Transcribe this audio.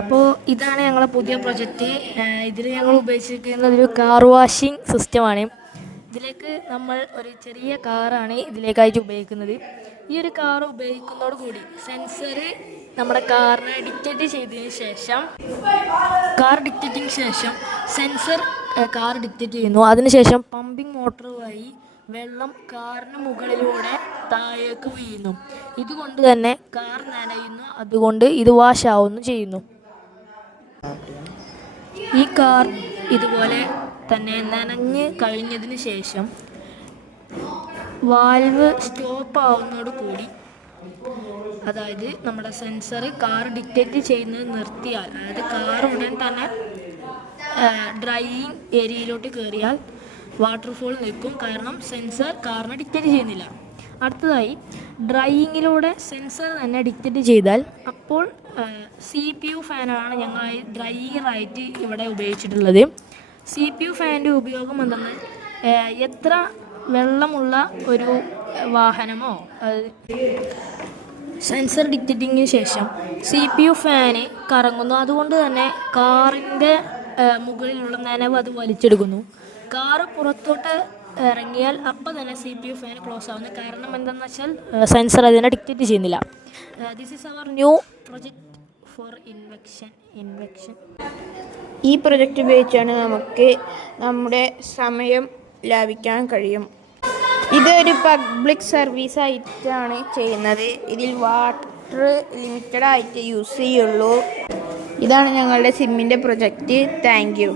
അപ്പോൾ ഇതാണ് ഞങ്ങളുടെ പുതിയ പ്രൊജക്റ്റ്. ഇതിൽ ഞങ്ങൾ ഉപയോഗിച്ചിരിക്കുന്നത് ഒരു കാർ വാഷിംഗ് സിസ്റ്റമാണ്. ഇതിലേക്ക് നമ്മൾ ഒരു ചെറിയ കാറാണ് ഇതിലേക്കായിട്ട് ഉപയോഗിക്കുന്നത്. ഈ ഒരു കാർ ഉപയോഗിക്കുന്നതോടുകൂടി സെൻസർ നമ്മുടെ കാറിനെ ഡിറ്റക്റ്റ് ചെയ്തതിന് ശേഷം സെൻസർ കാർ ഡിറ്റക്റ്റ് ചെയ്യുന്നു. അതിനുശേഷം പമ്പിംഗ് മോട്ടർ വഴി വെള്ളം കാറിന് മുകളിലൂടെ താഴേക്ക് വീഴുന്നു. ഇതുകൊണ്ട് തന്നെ കാർ നനയുന്നു, അതുകൊണ്ട് ഇത് വാഷ് ആവുന്നു ചെയ്യുന്നു. ഈ കാർ ഇതുപോലെ തന്നെ നനഞ്ഞ് കഴിഞ്ഞതിന് ശേഷം വാൽവ് സ്റ്റോപ്പ് ആവുന്നതോട് കൂടി, അതായത് നമ്മുടെ സെൻസർ കാർ ഡിറ്റക്റ്റ് ചെയ്യുന്നത് നിർത്തിയാൽ, അതായത് കാർ ഉടൻ തന്നെ ഡ്രൈയിങ് ഏരിയയിലോട്ട് കയറിയാൽ വാട്ടർഫോൾ നിൽക്കും. കാരണം സെൻസർ കാറിനെ ഡിറ്റക്റ്റ് ചെയ്യുന്നില്ല. അടുത്തതായി ഡ്രൈയിങ്ങിലൂടെ സെൻസർ തന്നെ ഡിറ്റക്റ്റ് ചെയ്താൽ അപ്പോൾ CPU ഫാനാണ് ഞങ്ങൾ ഡ്രൈയറായിട്ട് ഇവിടെ ഉപയോഗിച്ചിട്ടുള്ളത്. CPU ഫാനിൻ്റെ ഉപയോഗം എന്തെന്നാൽ എത്ര വെള്ളമുള്ള ഒരു വാഹനമോ സെൻസർ ഡിറ്റക്റ്റിങ്ങിന് ശേഷം CPU ഫാന് കറങ്ങുന്നു. അതുകൊണ്ട് തന്നെ കാറിൻ്റെ മുകളിലുള്ള നനവ് അത് വലിച്ചെടുക്കുന്നു. കാറ് പുറത്തോട്ട് ഇറങ്ങിയാൽ അപ്പം തന്നെ CPU ഫാൻ ക്ലോസ് ആവുന്നു. കാരണം എന്താണെന്ന് വെച്ചാൽ സെൻസർ അതിനെ ഡിറ്റക്റ്റ് ചെയ്യുന്നില്ല. This is our new project for invention. ഈ പ്രൊജക്റ്റ് ഉപയോഗിച്ചാണ് നമുക്ക് നമ്മുടെ സമയം ലാഭിക്കാൻ കഴിയും. ഇതൊരു പബ്ലിക് സർവീസ് ആയിട്ടാണ് ചെയ്യുന്നത്. ഇതിൽ വാട്ടർ ലിമിറ്റഡ് ആയിട്ട് യൂസ് ചെയ്യുള്ളൂ. ഇതാണ് ഞങ്ങളുടെ സിമ്മിൻ്റെ പ്രൊജക്റ്റ്. Thank you.